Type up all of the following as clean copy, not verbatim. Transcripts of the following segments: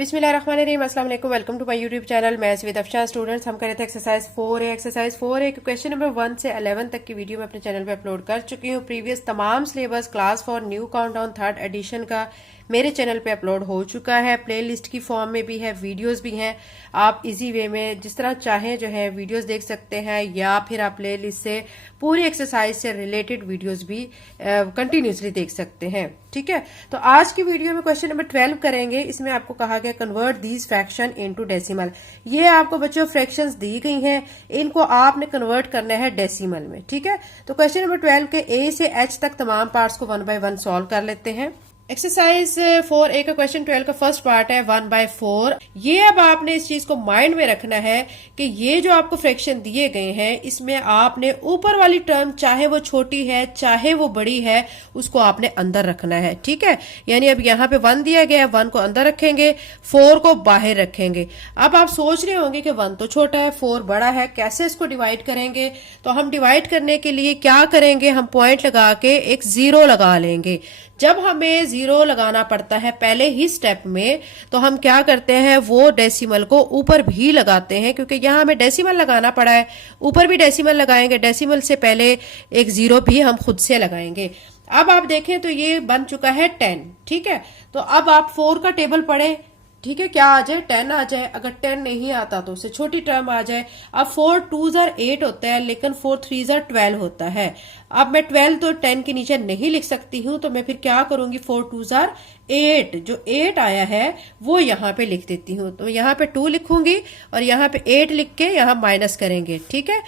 बिस्मिल्लाहिर्रहमानिर्रहीम, अस्सलाम वालेकुम। Welcome to my YouTube channel maths with Afshan. Students, हम कर रहे थे एक्सरसाइज 4A। एक्सरसाइज 4A के क्वेश्चन नंबर 1 से 11 तक की वीडियो मैं अपने चैनल पे अपलोड कर चुकी हूँ। प्रीवियस तमाम syllabus class for new countdown third edition का मेरे चैनल पे अपलोड हो चुका है। प्लेलिस्ट की फॉर्म में भी है, वीडियोस भी हैं। आप इजी वे में जिस तरह चाहें जो है वीडियोस देख सकते हैं, या फिर आप प्लेलिस्ट से पूरी एक्सरसाइज से रिलेटेड वीडियोस भी कंटिन्यूसली देख सकते हैं। ठीक है, तो आज की वीडियो में क्वेश्चन नंबर 12 करेंगे। इसमें आपको कहा गया convert these fraction into decimal. ये आपको बच्चों फ्रैक्शंस दी गई हैं, इनको आपने कन्वर्ट करना है डेसिमल में। ठीक है, तो क्वेश्चन नंबर 12 के ए से एच तक तमाम पार्ट्स को 1 बाय 1 सॉल्व कर लेते हैं। एक्सरसाइज 4A का क्वेश्चन 12 का फर्स्ट पार्ट है 1/4। ये अब आपने इस चीज को माइंड में रखना है कि ये जो आपको फ्रैक्शन दिए गए हैं, इसमें आपने ऊपर वाली टर्म चाहे वो छोटी है चाहे वो बड़ी है, उसको आपने अंदर रखना है। ठीक है, यानी अब यहाँ पे 1 दिया गया है, 1 को अंदर रखेंगे, 4 को बाहर रखेंगे। अब आप सोच रहे होंगे कि 1 तो छोटा है, 4 बड़ा है, कैसे इसको डिवाइड करेंगे? तो हम डिवाइड करने के लिए क्या करेंगे, हम पॉइंट लगा के एक 0 लगा लेंगे। जब हमें 0 लगाना पड़ता है पहले ही स्टेप में, तो हम क्या करते हैं, वो डेसिमल को ऊपर भी लगाते हैं, क्योंकि यहाँ हमें डेसिमल लगाना पड़ा है। ऊपर भी डेसिमल लगाएंगे, डेसिमल से पहले एक 0 भी हम खुद से लगाएंगे। अब आप देखें तो ये बन चुका है 10। ठीक है, तो अब आप 4 का टेबल पढ़ें। ठीक है, क्या आ जाए, 10 आ जाए। अगर 10 नहीं आता तो उससे छोटी टर्म आ जाए। अब 4 2s are 8 होता है, लेकिन 4 3s are 12 होता है। अब मैं 12 तो 10 के नीचे नहीं लिख सकती हूं, तो मैं फिर क्या करूंगी, 4 2s are 8, जो 8 आया है वो यहाँ पे लिख देती हूँ। तो यहाँ पे 2 लिखूंगी और यहाँ पे 8 लिख के यहाँ माइनस करेंगे। ठीक है,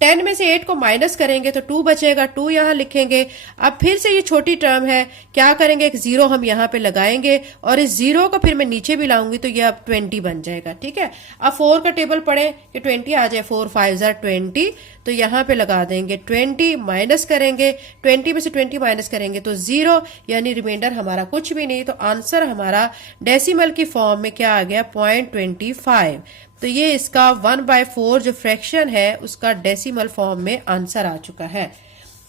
10 में से 8 को माइनस करेंगे तो 2 बचेगा, 2 यहाँ लिखेंगे। अब फिर से ये छोटी टर्म है, क्या करेंगे, एक 0 हम यहाँ पे लगाएंगे और इस 0 को फिर मैं नीचे भी लाऊंगी तो ये अब 20 बन जाएगा। ठीक है, अब 4 का टेबल पढ़ें कि 20 आ जाए, 4 5s are 20, तो यहाँ पे लगा देंगे 20, माइनस करेंगे, 20 में से 20 माइनस करेंगे तो 0, यानी रिमाइंडर हमारा कुछ भी नहीं। तो आंसर हमारा डेसिमल की फॉर्म में क्या आ गया, 0.25। तो ये इसका 1/4 जो फ्रैक्शन है उसका डेसिमल फॉर्म में आंसर आ चुका है।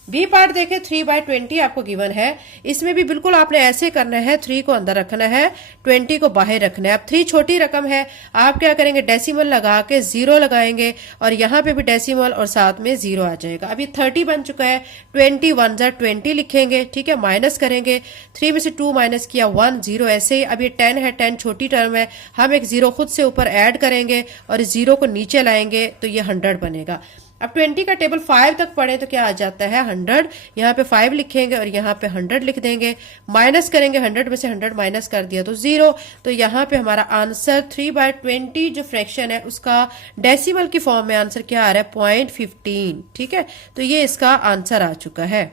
बी पार्ट देखें, 3/20 आपको गिवन है। इसमें भी बिल्कुल आपने ऐसे करना है, 3 को अंदर रखना है, 20 को बाहर रखना है। अब 3 छोटी रकम है, आप क्या करेंगे, डेसिमल लगा के 0 लगाएंगे और यहाँ पे भी डेसिमल और साथ में 0 आ जाएगा। अब ये 30 बन चुका है, 20 1s are 20 लिखेंगे। ठीक है, माइनस करेंगे, 3 में से 2 माइनस किया 1, 0 ऐसे ही। अब ये 10 है, 10 छोटी टर्म है, हम एक 0 खुद से ऊपर ऐड करेंगे और इस 0 को नीचे लाएंगे तो ये 100 बनेगा। अब 20 का टेबल 5 तक पढ़े तो क्या आ जाता है, 100। यहाँ पे 5 लिखेंगे और यहाँ पे 100 लिख देंगे, माइनस करेंगे, 100 में से 100 माइनस कर दिया तो 0। तो यहाँ पे हमारा आंसर 3/20 जो फ्रैक्शन है उसका डेसिमल की फॉर्म में आंसर क्या आ रहा है, 0.15। ठीक है, तो ये इसका आंसर आ चुका है।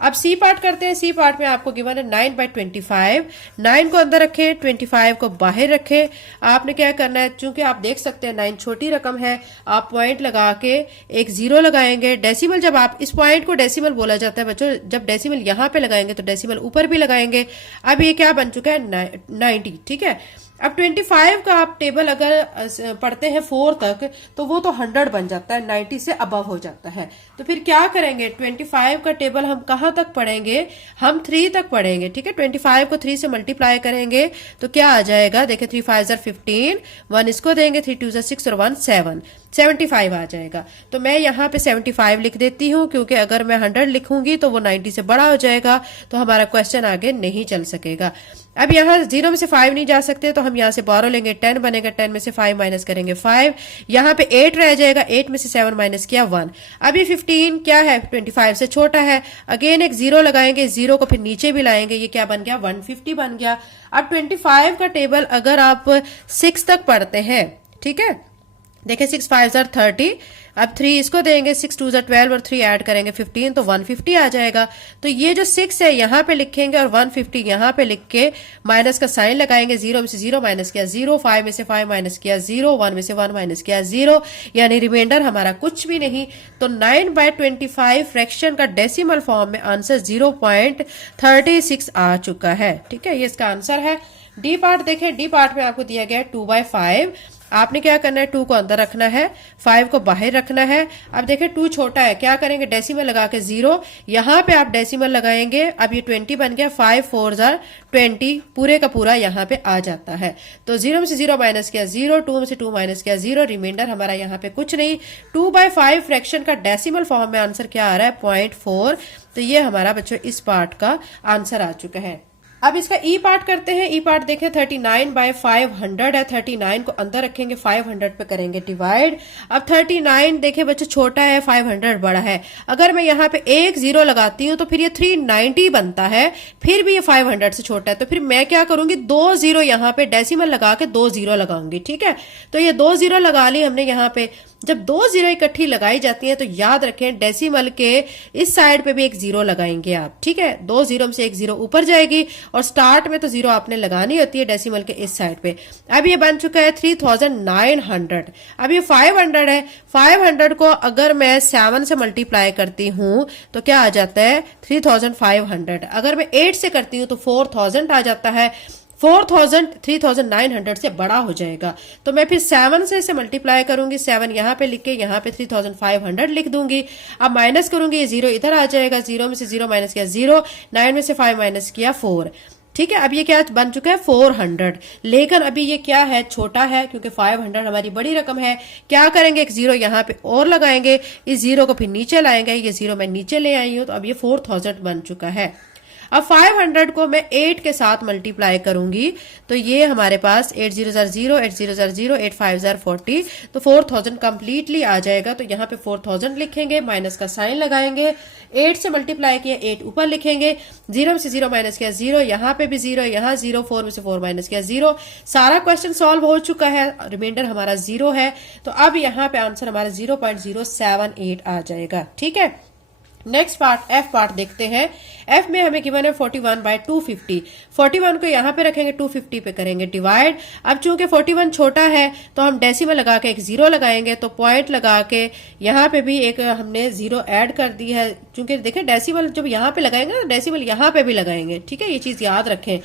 अब सी पार्ट करते हैं। सी पार्ट में आपको गिवन है 9/25। 9 को अंदर रखें, 25 को बाहर रखें। आपने क्या करना है, चूंकि आप देख सकते हैं 9 छोटी रकम है, आप पॉइंट लगा के एक 0 लगाएंगे। डेसिमल, जब आप इस पॉइंट को डेसिमल बोला जाता है बच्चों, जब डेसिमल यहाँ पे लगाएंगे तो डेसिमल ऊपर भी लगाएंगे। अब ये क्या बन चुका है, 90। ठीक है, अब 25 का आप टेबल अगर पढ़ते हैं 4 तक तो वो तो 100 बन जाता है, 90 से अबव हो जाता है। तो फिर क्या करेंगे, 25 का टेबल हम कहाँ तक पढ़ेंगे, हम 3 तक पढ़ेंगे। ठीक है, 25 को 3 से मल्टीप्लाई करेंगे तो क्या आ जाएगा, देखिए 3 5s are 15, 1 इसको देंगे, 3 2s are 6 और 1 7, 75 आ जाएगा। तो मैं यहाँ पे 75 लिख देती हूँ, क्योंकि अगर मैं 100 लिखूंगी तो वो 90 से बड़ा हो जाएगा, तो हमारा क्वेश्चन आगे नहीं चल सकेगा। अब यहाँ 0 में से 5 नहीं जा सकते, तो हम यहाँ से बारो लेंगे, 10 बनेगा, 10 में से 5 माइनस करेंगे 5, यहाँ पे 8 रह जाएगा, 8 में से 7 माइनस किया 1। अब ये 15 क्या है, 25 से छोटा है। अगेन एक 0 लगाएंगे, 0 को फिर नीचे भी लाएंगे, ये क्या बन गया, 150 बन गया। अब 25 का टेबल अगर आप 6 तक पढ़ते हैं, ठीक है, देखिए 6 5s are 30। अब 3 इसको देंगे, 6 2s are 12 और 3 ऐड करेंगे 15, तो 150 आ जाएगा। तो ये जो 6 है यहाँ पे लिखेंगे और 150 यहाँ पे लिख के माइनस का साइन लगाएंगे। 0 में से 0 माइनस किया 0, 5 में से 5 माइनस किया 0, 1 में से 1 माइनस किया 0, यानी रिमाइंडर हमारा कुछ भी नहीं। तो 9/25 फ्रैक्शन का डेसिमल फॉर्म में आंसर 0.36 आ चुका है। ठीक है, ये इसका आंसर है। डी पार्ट देखें, डी पार्ट में आपको दिया गया है 2/5। आपने क्या करना है, 2 को अंदर रखना है, 5 को बाहर रखना है। अब देखिए 2 छोटा है, क्या करेंगे, डेसिमल लगा के 0, यहाँ पे आप डेसिमल लगाएंगे। अब ये 20 बन गया, 5 4 जार 20, पूरे का पूरा यहाँ पे आ जाता है। तो 0 में से 0 माइनस किया 0, 2 में से 2 माइनस किया 0, रिमाइंडर हमारा यहाँ पे कुछ नहीं। 2/5 फ्रैक्शन का डेसिमल फॉर्म में आंसर क्या आ रहा है, 0.4। तो ये हमारा बच्चों इस पार्ट का आंसर आ चुका है। अब इसका ई पार्ट करते हैं। ई पार्ट देखें 39/500 है, 39 को अंदर रखेंगे, 500 पे करेंगे डिवाइड। अब 39 देखें बच्चों छोटा है, 500 बड़ा है। अगर मैं यहाँ पे एक 0 लगाती हूँ तो फिर ये 390 बनता है, फिर भी ये 500 से छोटा है। तो फिर मैं क्या करूंगी, 2 0 यहाँ पे डेसिमल लगा के 2 0 लगाऊंगी। ठीक है, तो ये 2 0 लगा ली हमने यहाँ पे। जब 2 0 इकट्ठी लगाई जाती है तो याद रखें डेसिमल के इस साइड पे भी एक 0 लगाएंगे आप। ठीक है, 2 0 में से एक 0 ऊपर जाएगी और स्टार्ट में तो 0 आपने लगानी होती है डेसिमल के इस साइड पे। अब ये बन चुका है 3900। अब ये 500 है, 500 को अगर मैं 7 से मल्टीप्लाई करती हूं तो क्या आ जाता है, 3500। अगर मैं 8 से करती हूं तो 4000 आ जाता है। 4000 3900 से बड़ा हो जाएगा। तो मैं फिर 7 से इसे मल्टीप्लाई करूंगी, 7 यहाँ पे लिख के यहाँ पे 3500 लिख दूंगी। अब माइनस करूंगी, ये 0 इधर आ जाएगा, 0 में से 0 माइनस किया 0, 9 में से 5 माइनस किया 4। ठीक है, अब ये क्या बन चुका है, 400। लेकिन अभी ये क्या है, छोटा है, क्योंकि 500 हमारी बड़ी रकम है। क्या करेंगे, एक 0 यहाँ पे और लगाएंगे, इस 0 को फिर नीचे लाएंगे, ये 0 मैं नीचे ले आई हूं, तो अब ये 4000 बन चुका है। अब 500 को मैं 8 के साथ मल्टीप्लाई करूंगी तो ये हमारे पास 8 0 जार 0, 8 0 जार 0, 8 5 जार 40, तो 4000 कंप्लीटली आ जाएगा। तो यहाँ पे 4000 लिखेंगे, माइनस का साइन लगाएंगे, 8 से मल्टीप्लाई किया 8 ऊपर लिखेंगे, 0 में से 0 माइनस किया 0, यहाँ पे भी 0, यहाँ 0, 4 में से 4 माइनस किया 0। सारा क्वेश्चन सॉल्व हो चुका है, रिमाइंडर हमारा 0 है। तो अब यहाँ पे आंसर हमारा 0.078 आ जाएगा। ठीक है, नेक्स्ट पार्ट एफ पार्ट देखते हैं। एफ में हमें गिवन है 41/250। 41 को यहाँ पे रखेंगे, 250 पे करेंगे डिवाइड। अब चूंकि 41 छोटा है तो हम डेसिमल लगा के एक 0 लगाएंगे, तो पॉइंट लगा के यहाँ पे भी एक हमने 0 ऐड कर दी है। चूंकि देखें डेसिमल जब यहाँ पे लगाएंगे ना, डेसिमल यहाँ पे भी लगाएंगे। ठीक है, ये चीज याद रखें।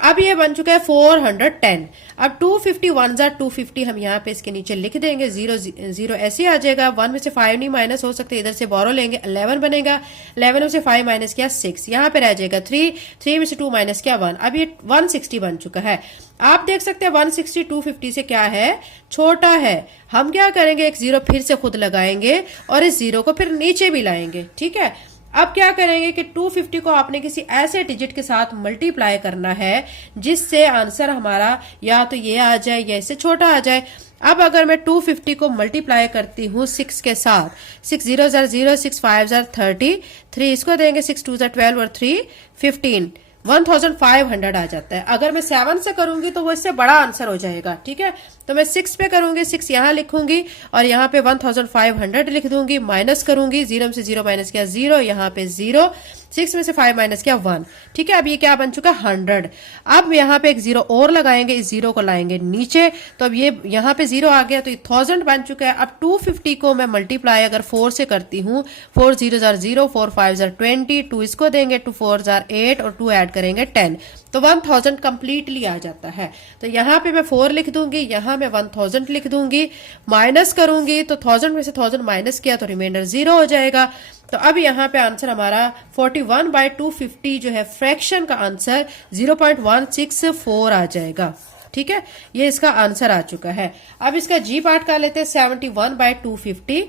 अब ये बन चुका है 410। अब 251 जार 250 हम यहाँ पे इसके नीचे लिख देंगे, 0 0 ऐसे आ जाएगा। 1 में से 5 नहीं माइनस हो सकते, इधर से बोरो लेंगे, 11 बनेगा। 11 में से 5 माइनस किया 6, यहाँ पे रह जाएगा 3, 3 में से 2 माइनस किया 1। अब ये 160 बन चुका है। आप देख सकते हैं 160 250 से क्या है, छोटा है। हम क्या करेंगे, एक 0 फिर से खुद लगाएंगे और इस 0 को फिर नीचे भी लाएंगे। ठीक है, अब क्या करेंगे कि 250 को आपने किसी ऐसे डिजिट के साथ मल्टीप्लाई करना है जिससे आंसर हमारा या तो ये आ जाए या इससे छोटा आ जाए। अब अगर मैं 250 को मल्टीप्लाई करती हूँ 6 के साथ, 6 0 जार 0, 6 5 जार 30, 3 इसको देंगे, 6 2 जार 12 और 3 15, 1500 आ जाता है। अगर मैं 7 से करूंगी तो वो इससे बड़ा आंसर हो जाएगा। ठीक है, तो मैं 6 पे करूंगी, 6 यहाँ लिखूंगी और यहाँ पे 1500 लिख दूंगी, माइनस करूंगी, 0 में से 0 माइनस किया 0, यहाँ पे 0, 6 में से 5 माइनस किया 1। ठीक है, अब ये क्या बन चुका, 100। अब यहाँ पे एक 0 और लगाएंगे, इस 0 को लाएंगे नीचे, तो अब ये यहाँ पे 0 आ गया, तो ये 1000 बन चुका है। अब 250 को मैं मल्टीप्लाई अगर 4 से करती हूँ, 4 0 जार 0, 4 5 जार 20, 2 इसको देंगे, 2 4 जार 8 और 2 ऐड करेंगे 10, तो 1000 कंप्लीटली आ जाता है। तो यहाँ पे मैं 4 लिख दूंगी, यहाँ मैं 1000 लिख दूंगी, माइनस करूंगी तो 1000 में से 1000 माइनस किया तो रिमाइंडर 0 हो जाएगा। तो अब यहाँ पे आंसर हमारा 41/250 जो है फ्रैक्शन का आंसर 0.164 आ जाएगा। ठीक है, ये इसका आंसर आ चुका है। अब इसका जी पार्ट कर लेते हैं 71/250।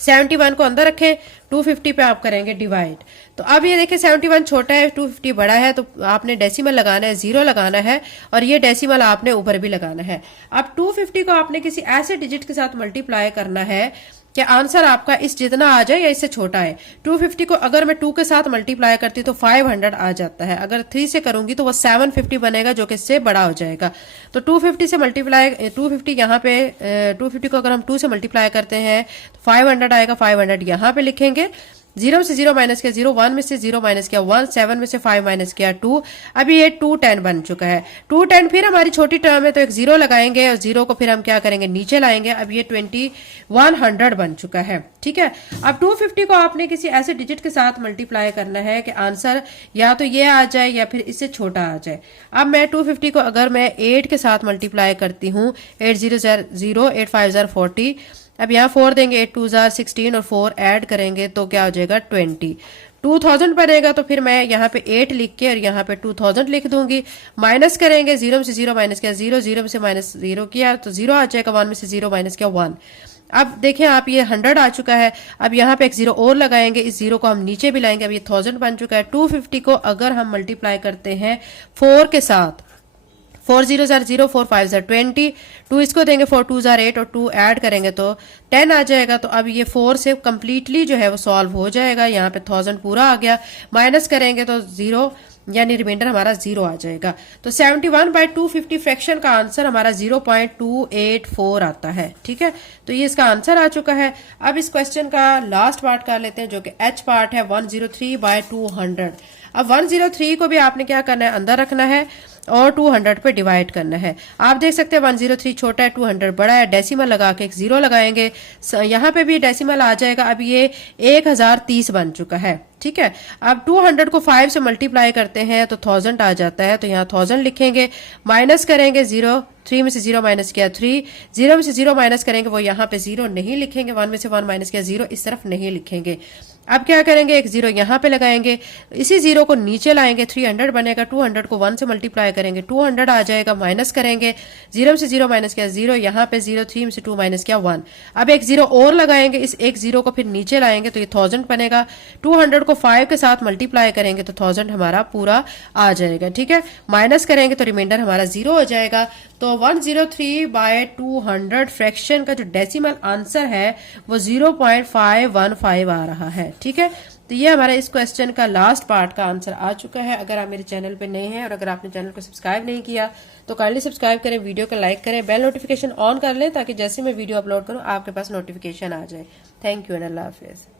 71 को अंदर रखें, 250 पे आप करेंगे डिवाइड। तो अब ये देखिए 71 छोटा है, 250 बड़ा है, तो आपने डेसिमल लगाना है, 0 लगाना है और ये डेसिमल आपने ऊपर भी लगाना है। अब 250 को आपने किसी ऐसे डिजिट के साथ मल्टीप्लाई करना है कि आंसर आपका इस जितना आ जाए या इससे छोटा है। 250 को अगर मैं 2 के साथ मल्टीप्लाई करती तो 500 आ जाता है, अगर 3 से करूंगी तो वो 750 बनेगा जो कि इससे बड़ा हो जाएगा। तो 250 से मल्टीप्लाई 250 यहाँ पे 250 को अगर हम 2 से मल्टीप्लाई करते हैं तो 500 आएगा, 500 यहाँ पे लिखेंगे 0 में से 0 माइनस किया 0, 1 में से 0 माइनस किया 1, 7 में से 5 माइनस किया 2। अभी ये 210 बन चुका है। 210 फिर हमारी छोटी टर्म है तो एक 0 लगाएंगे और 0 को फिर हम क्या करेंगे, नीचे लाएंगे। अब ये 2100 बन चुका है। ठीक है, अब 250 को आपने किसी ऐसे डिजिट के साथ मल्टीप्लाई करना है कि आंसर या तो ये आ जाए या फिर इससे छोटा आ जाए। अब मैं 250 को अगर मैं 8 के साथ मल्टीप्लाई करती हूँ, 8 0 0, 8 5 40, अब यहाँ 4 देंगे, 8 2 16 और 4 ऐड करेंगे तो क्या हो जाएगा 20। 2000 बनेगा तो फिर मैं यहाँ पे 8 लिख के और यहाँ पे 2000 लिख दूंगी। माइनस करेंगे, 0 में से 0 माइनस किया 0, 0 में से माइनस 0 किया तो 0 आ जाएगा, 1 में से 0 माइनस किया 1। अब देखें आप, ये 100 आ चुका है। अब यहाँ पे एक 0 और लगाएंगे, इस 0 को हम नीचे भी लाएंगे। अब ये 1000 बन चुका है। 250 को अगर हम मल्टीप्लाई करते हैं 4 के साथ, 4 0 0, 4 5 20, 2 इसको देंगे, 4 2 8 और 2 ऐड करेंगे तो 10 आ जाएगा। तो अब ये 4 से कंप्लीटली जो है वो सॉल्व हो जाएगा। यहाँ पे 1000 पूरा आ गया। माइनस करेंगे तो 0 यानी रिमाइंडर हमारा 0 आ जाएगा। तो 71/250 फ्रैक्शन का आंसर हमारा 0.284 आता है। ठीक है, तो ये इसका आंसर आ चुका है। अब इस क्वेश्चन का लास्ट पार्ट कर लेते हैं जो कि एच पार्ट है, 103/200। अब 103 को भी आपने क्या करना है, अंदर रखना है और 200 पे डिवाइड करना है। आप देख सकते हैं 103 छोटा है, 200 बड़ा है। डेसिमल लगा के एक 0 लगाएंगे, यहाँ पे भी डेसिमल आ जाएगा। अब ये 1030 बन चुका है। ठीक है, अब 200 को 5 से मल्टीप्लाई करते हैं तो 1000 आ जाता है। तो यहाँ 1000 लिखेंगे, माइनस करेंगे 0, 3 में से 0 माइनस किया 3, 0 में से 0 माइनस करेंगे, वो यहाँ पे 0 नहीं लिखेंगे। 1 में से 1 माइनस किया 0, इस तरफ नहीं लिखेंगे। अब क्या करेंगे, एक 0 यहाँ पे लगाएंगे, इसी 0 को नीचे लाएंगे, 300 बनेगा। 200 को 1 से मल्टीप्लाई करेंगे, 200 आ जाएगा। माइनस करेंगे, 0 में से 0 माइनस किया 0, यहाँ पे 0, 3 में से 2 माइनस किया 1। अब एक 0 और लगाएंगे, इस एक 0 को फिर नीचे लाएंगे तो ये 1000 बनेगा। 200 को 5 के साथ मल्टीप्लाई करेंगे तो 1000 हमारा पूरा आ जाएगा। ठीक है, माइनस करेंगे तो रिमाइंडर हमारा 0 हो जाएगा। तो 103/200 फ्रैक्शन का जो डेसिमल आंसर है वो 0.515 आ रहा है। ठीक है, तो ये हमारा इस क्वेश्चन का लास्ट पार्ट का आंसर आ चुका है। अगर आप मेरे चैनल पे नए हैं और अगर आपने चैनल को सब्सक्राइब नहीं किया तो काइंडली सब्सक्राइब करें, वीडियो को लाइक करें, बेल नोटिफिकेशन ऑन कर लें ताकि जैसे मैं वीडियो अपलोड करूं आपके पास नोटिफिकेशन आ जाए। Thank you and Allah Hafiz.